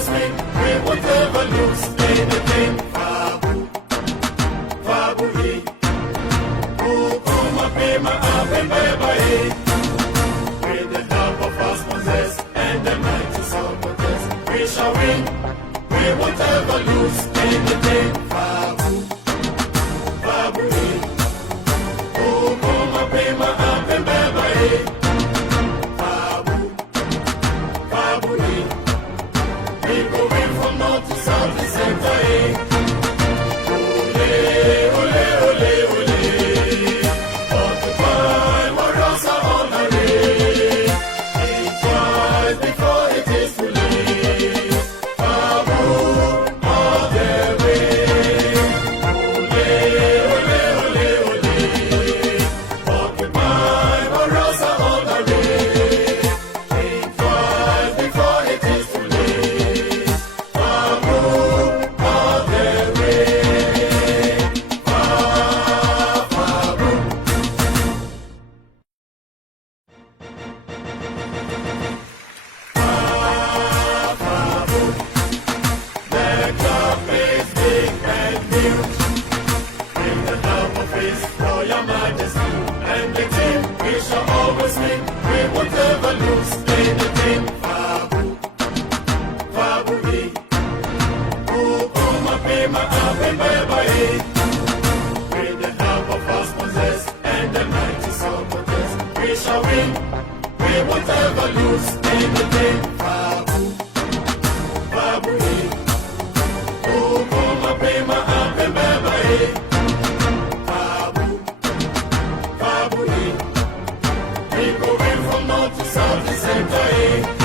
always win. We won't ever lose anything. Fabu, Fabu, Ukuma Pema Abemba, with the help of us possess and the mighty supporters, we shall win. We won't ever lose anything. Fabu, Fabu, Ukuma Pema Abemba, Fabu, Fabu, we go in from north to south to center. Ole, ole, ole, ole. Occupy warriors are on the way. Think twice before it is too late. Fabu, all the way. Ole, ole, ole, ole. Occupy warriors are on the way. Think twice before it is too late. Fabu, all the way. Fabu. The club is big and huge. With the help of His Royal Majesty and the team, we shall always win. We won't ever lose anything. Fabu, Fabu, Ukuma Pema Abemba, with the help of us possess and the mighty supporters, we shall win. We won't ever lose anything. Fabu, Fabu, Ukuma Pema Abemba, Fabu, Fabu, we go in from north to south to center.